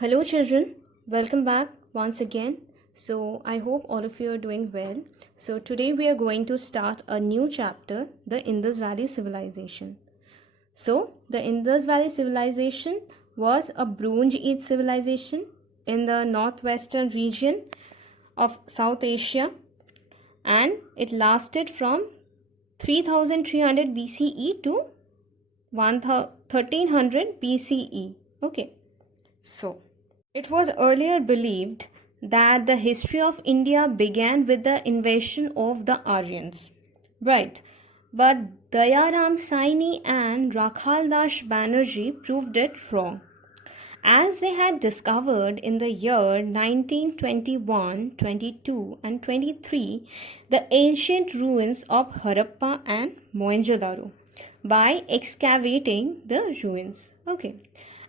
Hello, children. Welcome back once again. So, I hope all of you are doing well. So, today we are going to start a new chapter, the Indus Valley Civilization. So, the Indus Valley Civilization was a Bronze Age civilization in the northwestern region of South Asia, and it lasted from 3300 BCE to 1300 BCE. Okay, so it was earlier believed that the history of India began with the invasion of the Aryans. Right. But Dayaram Saini and Rakhaldas Banerjee proved it wrong. As they had discovered in the year 1921, 22, and 23 the ancient ruins of Harappa and Mohenjo-daro by excavating the ruins. Okay.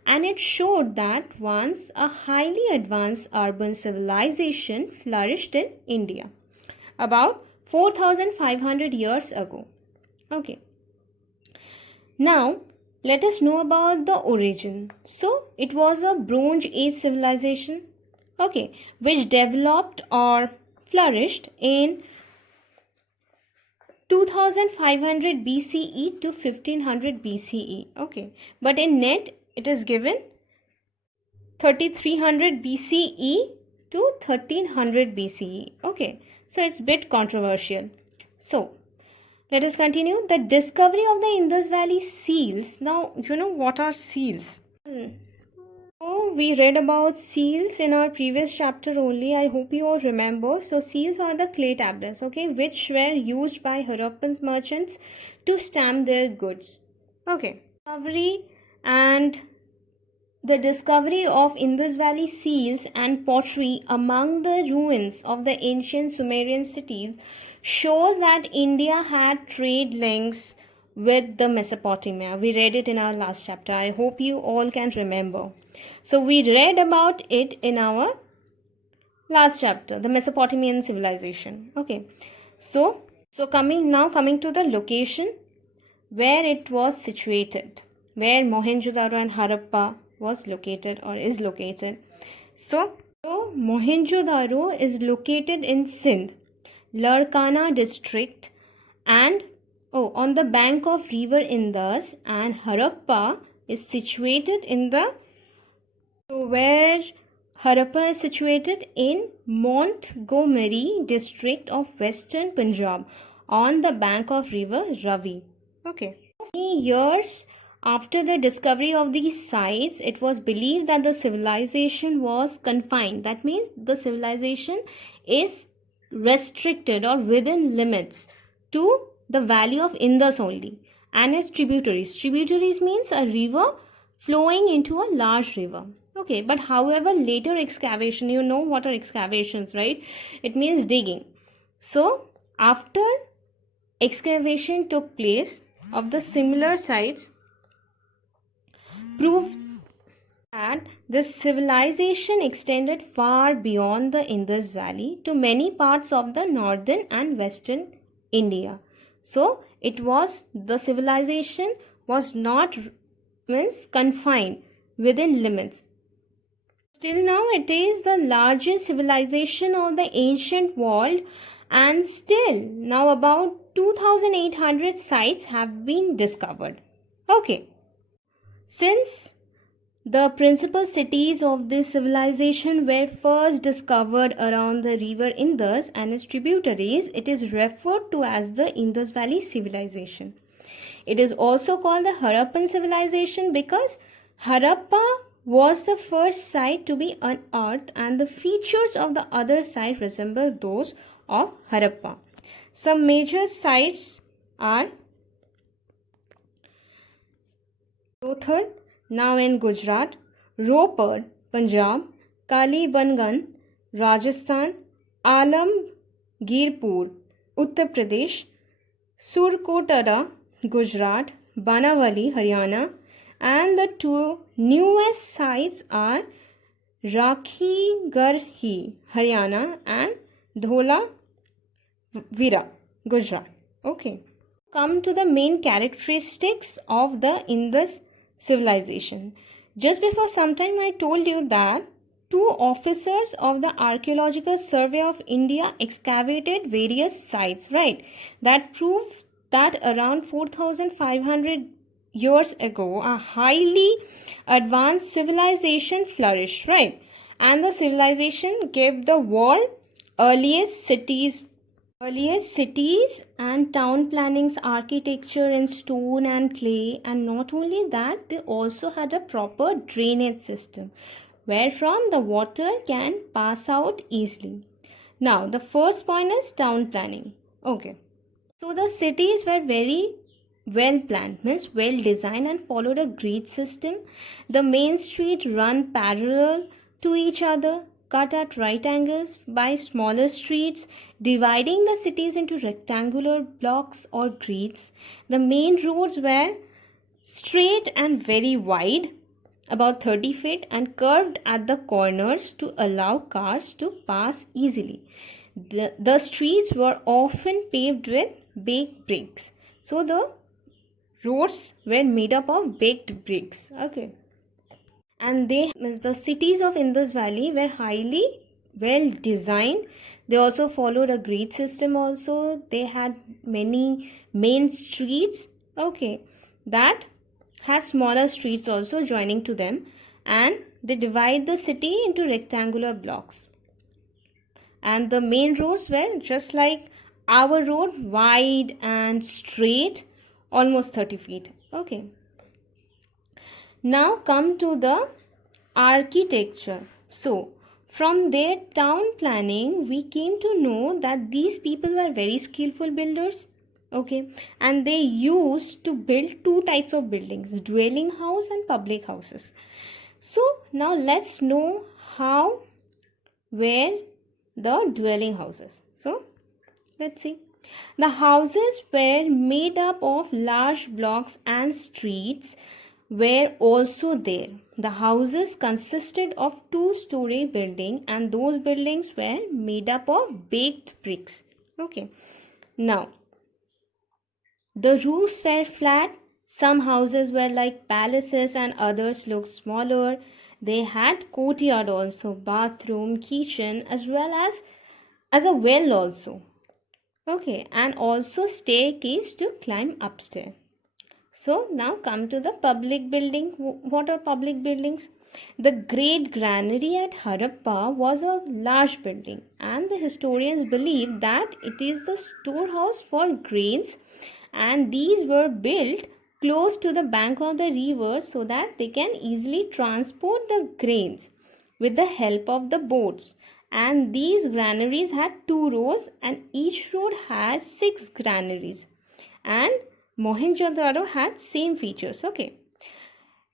And it showed that once a highly advanced urban civilization flourished in India about 4500 years ago. Okay. Now, let us know about the origin. So, it was a Bronze Age civilization, okay, which developed or flourished in 2500 BCE to 1500 BCE, okay. But in net, it is given 3300 BCE to 1300 BCE. Okay, so it's a bit controversial. So, let us continue. The discovery of the Indus Valley seals. Now, you know what are seals? So, we read about seals in our previous chapter only. I hope you all remember. So, seals are the clay tablets, okay, which were used by Harappan merchants to stamp their goods. Okay. The discovery of Indus Valley seals and pottery among the ruins of the ancient Sumerian cities shows that India had trade links with the Mesopotamia. We read it in our last chapter. I hope you all can remember. So we read about it in our last chapter, the Mesopotamian civilization. Okay. So coming to the location where it was situated, where Mohenjo-daro and Harappa was located or is located. So Mohenjo-daro is located in Sindh, Larkana district, and on the bank of river Indus, and Harappa is situated in the where Harappa is situated in Montgomery district of western Punjab on the bank of river Ravi. Okay. Many years after the discovery of these sites, it was believed that the civilization was confined. That means the civilization is restricted or within limits to the valley of Indus only and its tributaries. Tributaries means a river flowing into a large river. Okay, but however, later excavation, you know what are excavations, right? It means digging. So, after excavation took place of the similar sites, proved that this civilization extended far beyond the Indus Valley to many parts of the northern and western India. So, the civilization was not confined within limits. Still now, it is the largest civilization of the ancient world, and still now about 2800 sites have been discovered. Okay. Since the principal cities of this civilization were first discovered around the river Indus and its tributaries, it is referred to as the Indus Valley civilization. It is also called the Harappan civilization because Harappa was the first site to be unearthed and the features of the other site resemble those of Harappa. Some major sites are Lothal, now in Gujarat, Ropar, Punjab, Kalibangan, Rajasthan, Alamgirpur, Uttar Pradesh, Surkotara, Gujarat, Banawali, Haryana, and the two newest sites are Rakhigarhi, Haryana, and Dhola Vira, Gujarat. Okay. Come to the main characteristics of the Indus civilization. Just before some time I told you that two officers of the Archaeological Survey of India excavated various sites, right? That prove that around 4500 years ago a highly advanced civilization flourished, right? And the civilization gave the world earliest cities and town plannings, architecture in stone and clay, and not only that, they also had a proper drainage system wherefrom the water can pass out easily. Now, the first point is town planning. Okay, so the cities were very well planned, means well designed and followed a grid system. The main street run parallel to each other, cut at right angles by smaller streets, dividing the cities into rectangular blocks or grids. The main roads were straight and very wide, about 30 feet, and curved at the corners to allow cars to pass easily. The streets were often paved with baked bricks. So the roads were made up of baked bricks. Okay. And the cities of Indus Valley were highly well designed. They also followed a grid system also. They had many main streets. Okay. That has smaller streets also joining to them, and they divide the city into rectangular blocks. And the main roads were just like our road, wide and straight, almost 30 feet. Okay. Now come to the architecture. So from their town planning, we came to know that these people were very skillful builders. Okay, and they used to build two types of buildings, dwelling house and public houses. So now let's know how were the dwelling houses. So let's see. The houses were made up of large blocks and streets were also there. The houses consisted of two-story building, and those buildings were made up of baked bricks. Okay. Now the roofs were flat. Some houses were like palaces and others looked smaller. They had courtyard also, bathroom, kitchen, as well as a well also. Okay, and also staircase to climb upstairs. So now come to the public building. What are public buildings? The great granary at Harappa was a large building, and the historians believe that it is the storehouse for grains, and these were built close to the bank of the river so that they can easily transport the grains with the help of the boats. And these granaries had two rows, and each row had 6 granaries, and Mohenjo-daro had same features. Okay,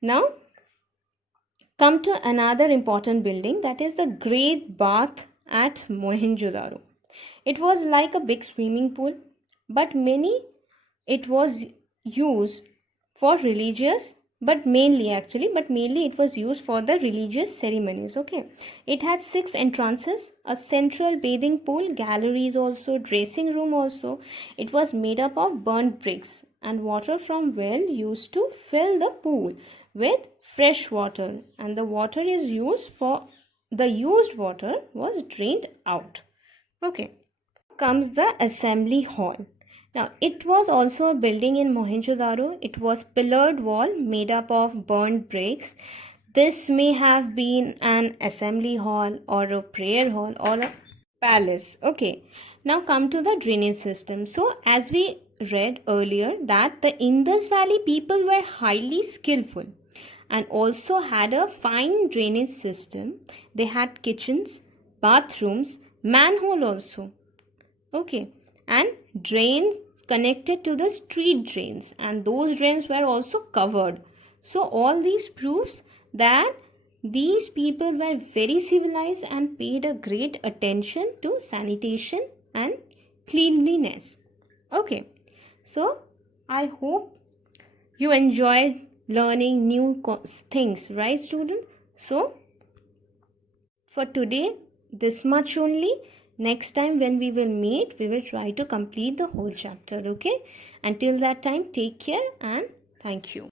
now come to another important building, that is the great bath at Mohenjo-daro. It was like a big swimming pool, but it was used for religious, but mainly it was used for the religious ceremonies. Okay, it had 6 entrances, a central bathing pool, galleries also, dressing room also. It was made up of burnt bricks, and water from well used to fill the pool with fresh water, and the used water was drained out. Okay, comes the assembly hall. Now, it was also a building in Mohenjo-daro. It was pillared wall made up of burnt bricks. This may have been an assembly hall or a prayer hall or a palace. Okay, now come to the drainage system. So, as we read earlier, that the Indus Valley people were highly skillful and also had a fine drainage system. They had kitchens, bathrooms, manhole also. Okay, and drains connected to the street drains, and those drains were also covered. So all these proves that these people were very civilized and paid a great attention to sanitation and cleanliness. Okay, so I hope you enjoyed learning new things, right student? So for today, this much only. Next time when we will meet, we will try to complete the whole chapter. Okay, until that time, take care and thank you.